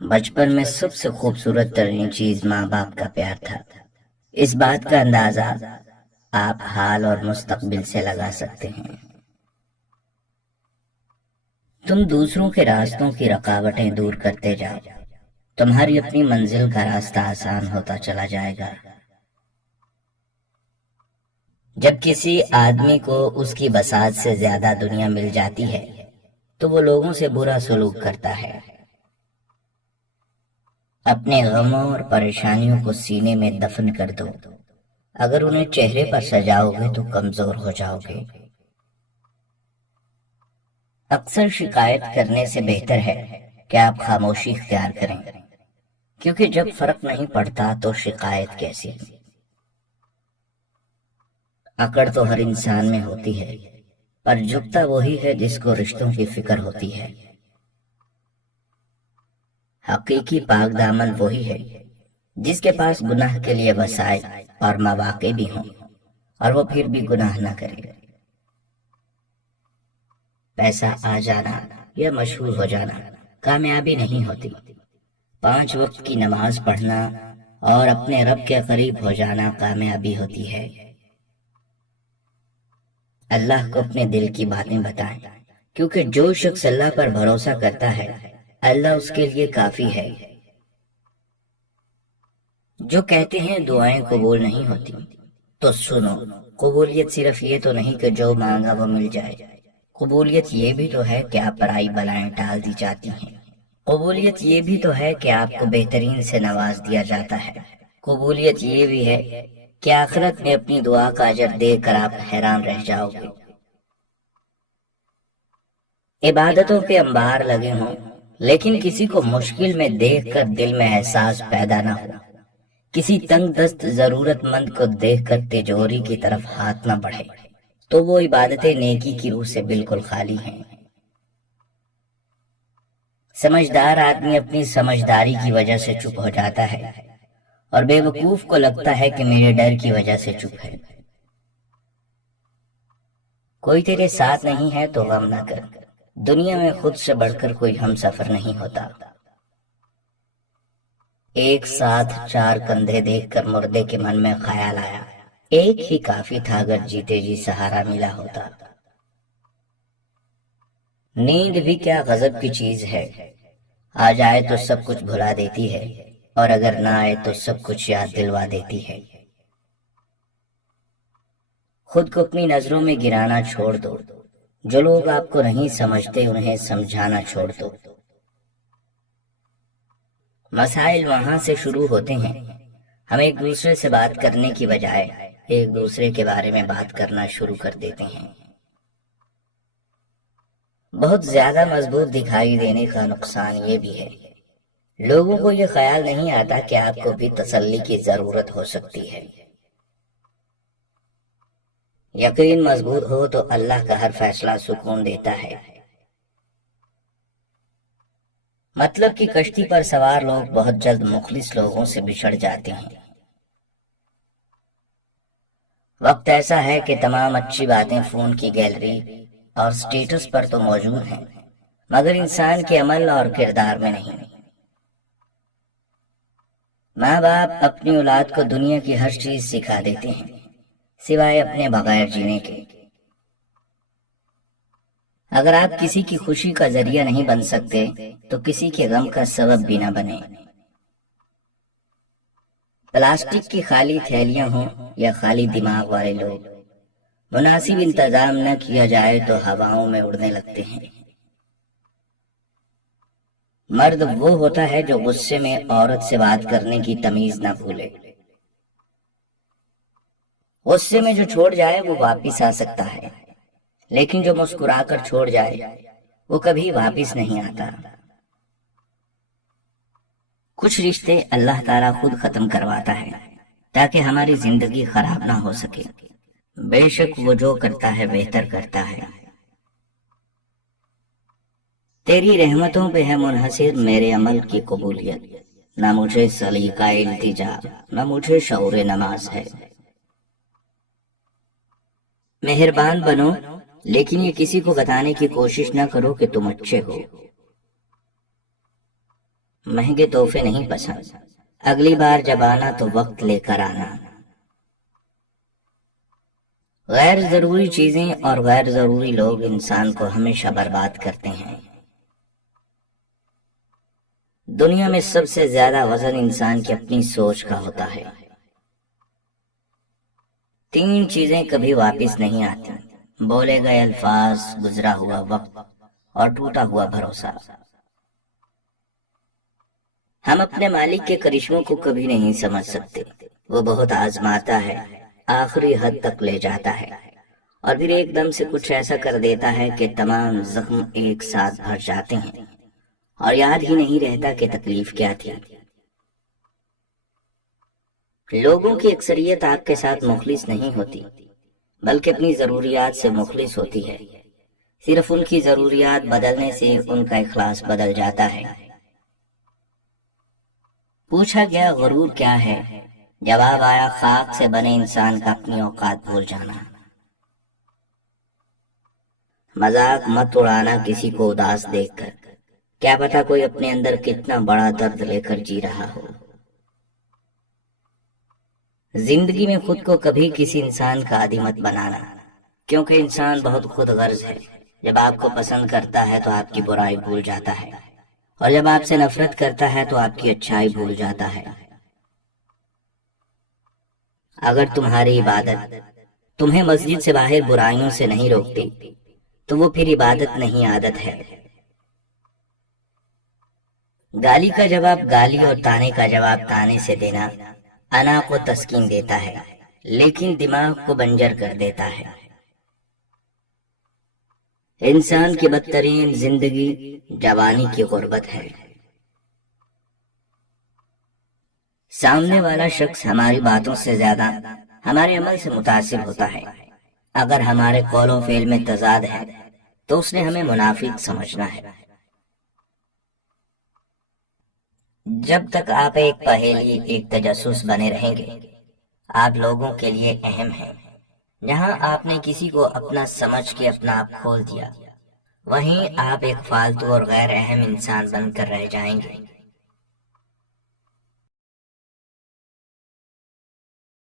بچپن میں سب سے خوبصورت ترین چیز ماں باپ کا پیار تھا۔ اس بات کا اندازہ آپ حال اور مستقبل سے لگا سکتے ہیں۔ تم دوسروں کے راستوں کی رکاوٹیں دور کرتے جاؤ، تمہاری اپنی منزل کا راستہ آسان ہوتا چلا جائے گا۔ جب کسی آدمی کو اس کی بساط سے زیادہ دنیا مل جاتی ہے تو وہ لوگوں سے برا سلوک کرتا ہے۔ اپنے غموں اور پریشانیوں کو سینے میں دفن کر دو، اگر انہیں چہرے پر سجاؤ گے تو کمزور ہو جاؤ گے۔ اکثر شکایت کرنے سے بہتر ہے کہ آپ خاموشی اختیار کریں، کیونکہ جب فرق نہیں پڑتا تو شکایت کیسی؟ اکڑ تو ہر انسان میں ہوتی ہے، پر جھکتا وہی ہے جس کو رشتوں کی فکر ہوتی ہے۔ حقیقی پاک دامن وہی ہے جس کے پاس گناہ کے لیے وسائل اور مواقع بھی ہوں اور وہ پھر بھی گناہ نہ کرے۔ پیسہ آ جانا یا مشہور ہو جانا کامیابی نہیں ہوتی، 5 وقت کی نماز پڑھنا اور اپنے رب کے قریب ہو جانا کامیابی ہوتی ہے۔ اللہ کو اپنے دل کی باتیں بتائیں، کیونکہ جو شخص اللہ پر بھروسہ کرتا ہے اللہ اس کے لیے کافی ہے۔ جو کہتے ہیں دعائیں قبول نہیں ہوتی، تو سنو، قبولیت صرف یہ تو نہیں کہ جو مانگا وہ مل جائے، قبولیت یہ بھی تو ہے کہ آپ پرائی بلائیں ٹال دی جاتی ہیں، قبولیت یہ بھی تو ہے کہ آپ کو بہترین سے نواز دیا جاتا ہے، قبولیت یہ بھی ہے کہ آخرت میں اپنی دعا کا اجر دے کر آپ حیران رہ جاؤ گے۔ عبادتوں کے انبار لگے ہوں لیکن کسی کو مشکل میں دیکھ کر دل میں احساس پیدا نہ ہو، کسی تنگ دست ضرورت مند کو دیکھ کر تجوری کی طرف ہاتھ نہ بڑھے، تو وہ عبادتیں نیکی کی روح سے بالکل خالی ہیں۔ سمجھدار آدمی اپنی سمجھداری کی وجہ سے چپ ہو جاتا ہے اور بے وقوف کو لگتا ہے کہ میرے ڈر کی وجہ سے چپ ہے۔ کوئی تیرے ساتھ نہیں ہے تو غم نہ کر، دنیا میں خود سے بڑھ کر کوئی ہم سفر نہیں ہوتا۔ ایک ساتھ 4 کندھے دیکھ کر مردے کے من میں خیال آیا، ایک ہی کافی تھا اگر جیتے جی سہارا ملا ہوتا۔ نیند بھی کیا غضب کی چیز ہے، آ جائے تو سب کچھ بھلا دیتی ہے اور اگر نہ آئے تو سب کچھ یاد دلوا دیتی ہے۔ خود کو اپنی نظروں میں گرانا چھوڑ دو، جو لوگ آپ کو نہیں سمجھتے انہیں سمجھانا چھوڑ دو۔ مسائل وہاں سے شروع ہوتے ہیں، ہم ایک دوسرے سے بات کرنے کی بجائے ایک دوسرے کے بارے میں بات کرنا شروع کر دیتے ہیں۔ بہت زیادہ مضبوط دکھائی دینے کا نقصان یہ بھی ہے، لوگوں کو یہ خیال نہیں آتا کہ آپ کو بھی تسلی کی ضرورت ہو سکتی ہے۔ یقین مضبوط ہو تو اللہ کا ہر فیصلہ سکون دیتا ہے۔ مطلب کہ کشتی پر سوار لوگ بہت جلد مخلص لوگوں سے بچھڑ جاتے ہیں۔ وقت ایسا ہے کہ تمام اچھی باتیں فون کی گیلری اور سٹیٹس پر تو موجود ہیں، مگر انسان کے عمل اور کردار میں نہیں۔ ماں باپ اپنی اولاد کو دنیا کی ہر چیز سکھا دیتے ہیں سوائے اپنے بغیر جینے کے۔ اگر آپ کسی کی خوشی کا ذریعہ نہیں بن سکتے تو کسی کے غم کا سبب بھی نہ بنے۔ پلاسٹک کی خالی تھیلیاں ہوں یا خالی دماغ والے لوگ، مناسب انتظام نہ کیا جائے تو ہواؤں میں اڑنے لگتے ہیں۔ مرد وہ ہوتا ہے جو غصے میں عورت سے بات کرنے کی تمیز نہ بھولے۔ غصے میں جو چھوڑ جائے وہ واپس آ سکتا ہے، لیکن جو مسکرا کر چھوڑ جائے وہ کبھی واپس نہیں آتا۔ کچھ رشتے اللہ تعالیٰ خود ختم کرواتا ہے تاکہ ہماری زندگی خراب نہ ہو سکے۔ بے شک وہ جو کرتا ہے بہتر کرتا ہے۔ تیری رحمتوں پہ ہے منحصر میرے عمل کی قبولیت، نہ مجھے سلیقہ التجا نہ مجھے شعور نماز ہے۔ مہربان بنو لیکن یہ کسی کو بتانے کی کوشش نہ کرو کہ تم اچھے ہو۔ مہنگے تحفے نہیں پسند، اگلی بار جب آنا تو وقت لے کر آنا۔ غیر ضروری چیزیں اور غیر ضروری لوگ انسان کو ہمیشہ برباد کرتے ہیں۔ دنیا میں سب سے زیادہ وزن انسان کی اپنی سوچ کا ہوتا ہے۔ 3 چیزیں کبھی واپس نہیں آتی: بولے گئے الفاظ، گزرا ہوا وقت اور ٹوٹا ہوا بھروسہ۔ ہم اپنے مالک کے کرشموں کو کبھی نہیں سمجھ سکتے۔ وہ بہت آزماتا ہے، آخری حد تک لے جاتا ہے، اور پھر ایک دم سے کچھ ایسا کر دیتا ہے کہ تمام زخم ایک ساتھ بھر جاتے ہیں اور یاد ہی نہیں رہتا کہ تکلیف کیا تھی۔ لوگوں کی اکثریت آپ کے ساتھ مخلص نہیں ہوتی، بلکہ اپنی ضروریات سے مخلص ہوتی ہے۔ صرف ان کی ضروریات بدلنے سے ان کا اخلاص بدل جاتا ہے۔ پوچھا گیا غرور کیا ہے؟ جواب آیا خاک سے بنے انسان کا اپنی اوقات بھول جانا۔ مذاق مت اڑانا کسی کو اداس دیکھ کر، کیا پتا کوئی اپنے اندر کتنا بڑا درد لے کر جی رہا ہو۔ زندگی میں خود کو کبھی کسی انسان کا عادی مت بنانا، کیونکہ انسان بہت خود غرض ہے۔ جب آپ کو پسند کرتا ہے تو آپ کی برائی بھول جاتا ہے، اور جب آپ سے نفرت کرتا ہے تو آپ کی اچھائی بھول جاتا ہے۔ اگر تمہاری عبادت تمہیں مسجد سے باہر برائیوں سے نہیں روکتی تو وہ پھر عبادت نہیں، عادت ہے۔ گالی کا جواب گالی اور تانے کا جواب تانے سے دینا انا کو تسکین دیتا ہے، لیکن دماغ کو بنجر کر دیتا ہے۔ انسان کی بدترین زندگی جوانی کی غربت ہے۔ سامنے والا شخص ہماری باتوں سے زیادہ ہمارے عمل سے متاثر ہوتا ہے۔ اگر ہمارے قول و فعل میں تضاد ہے تو اس نے ہمیں منافق سمجھنا ہے۔ جب تک آپ ایک پہیلی، ایک تجسس بنے رہیں گے، آپ لوگوں کے لیے اہم ہیں۔ جہاں آپ نے کسی کو اپنا سمجھ کے اپنا آپ کھول دیا، وہیں آپ ایک فالتو اور غیر اہم انسان بن کر رہ جائیں گے۔